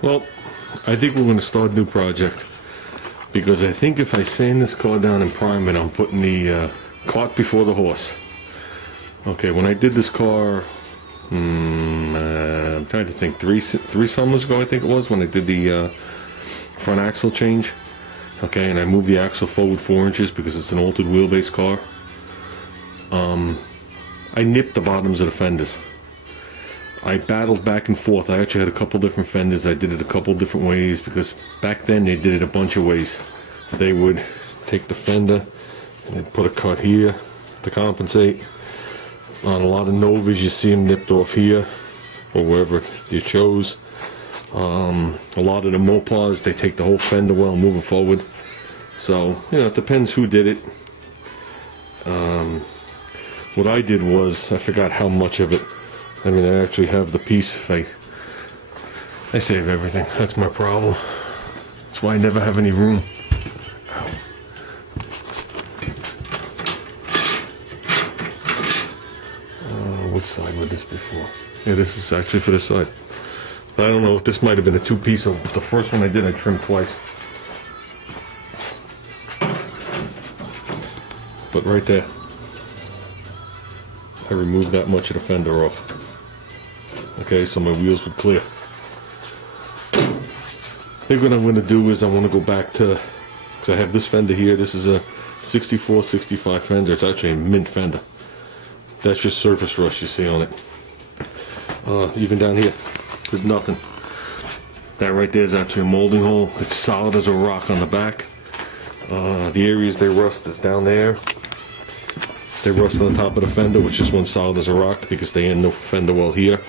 Well, I think we're going to start a new project, because I think if I sand this car down and prime it, I'm putting the cart before the horse. Okay, when I did this car, I'm trying to think, three summers ago I think it was, when I did the front axle change. Okay, and I moved the axle forward 4 inches because it's an altered wheelbase car. I nipped the bottoms of the fenders. I battled back and forth. I actually had a couple different fenders. I did it a couple different ways, because back then they did it a bunch of ways. They would take the fender and they'd put a cut here to compensate. On a lot of Novas you see them nipped off here or wherever you chose. A lot of the Mopars, they take the whole fender well and move it forward. So, you know, it depends who did it. What I did was, I forgot how much of it. I mean, I actually have the piece. I save everything. That's my problem. That's why I never have any room. What side would this be for? Yeah, this is actually for this side. I don't know if this might have been a two-piece. The first one I did, I trimmed twice. But right there, I removed that much of the fender off. Okay, so my wheels would clear. I think what I'm going to do is I want to go back to, because I have this fender here. This is a 64, 65 fender. It's actually a mint fender. That's just surface rust you see on it. Even down here, there's nothing. That right there is actually a molding hole. It's solid as a rock on the back. The areas they rust is down there. They rust on the top of the fender, which is one solid as a rock, because they end the fender well here.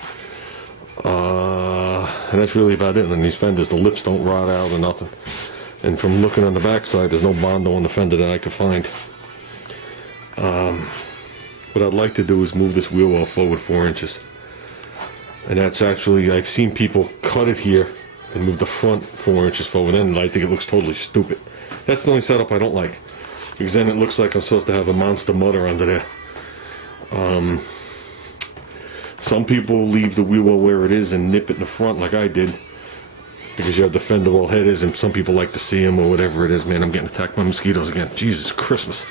And that's really about it. And these fenders, the lips don't rot out or nothing. And from looking on the back side, there's no Bondo on the fender that I could find. What I'd like to do is move this wheel well forward 4 inches. And that's actually, I've seen people cut it here and move the front 4 inches forward, and I think it looks totally stupid. That's the only setup I don't like, because then it looks like I'm supposed to have a monster motor under there. Some people leave the wheel well where it is and nip it in the front like I did, because you have the fender well headers, and some people like to see them or whatever it is. Man, I'm getting attacked by mosquitoes again. Jesus Christmas.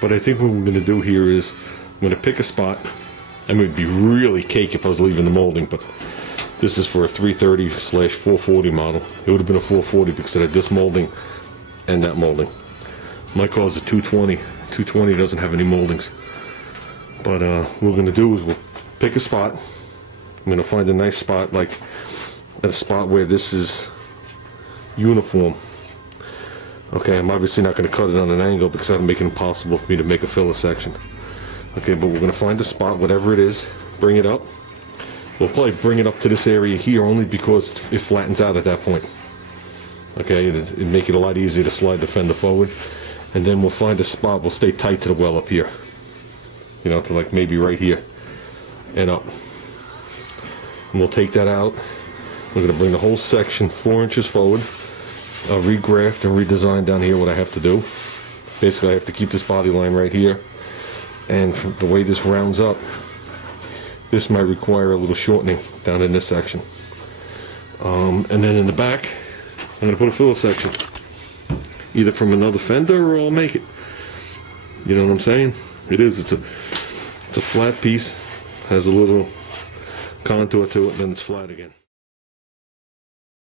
But I think what we're going to do here is I'm going to pick a spot. I mean, it'd be really cake if I was leaving the molding, but this is for a 330/440 model. It would have been a 440 because it had this molding and that molding. My car is a 220. 220 doesn't have any moldings. But what we're going to do is we'll pick a spot. I'm going to find a nice spot, like a spot where this is uniform. Okay, I'm obviously not going to cut it on an angle because that'll make it impossible for me to make a filler section. Okay, but we're going to find a spot, whatever it is, bring it up. We'll probably bring it up to this area here only because it flattens out at that point. Okay, it'd make it a lot easier to slide the fender forward. And then we'll find a spot, we'll stay tight to the well up here. You know, to like maybe right here and up. And we'll take that out. We're going to bring the whole section 4 inches forward. I'll regraft and redesign down here what I have to do. Basically, I have to keep this body line right here. And from the way this rounds up, this might require a little shortening down in this section. And then in the back, I'm going to put a filler section. Either from another fender or I'll make it. You know what I'm saying? It is. It's a flat piece. Has a little contour to it, then it's flat again.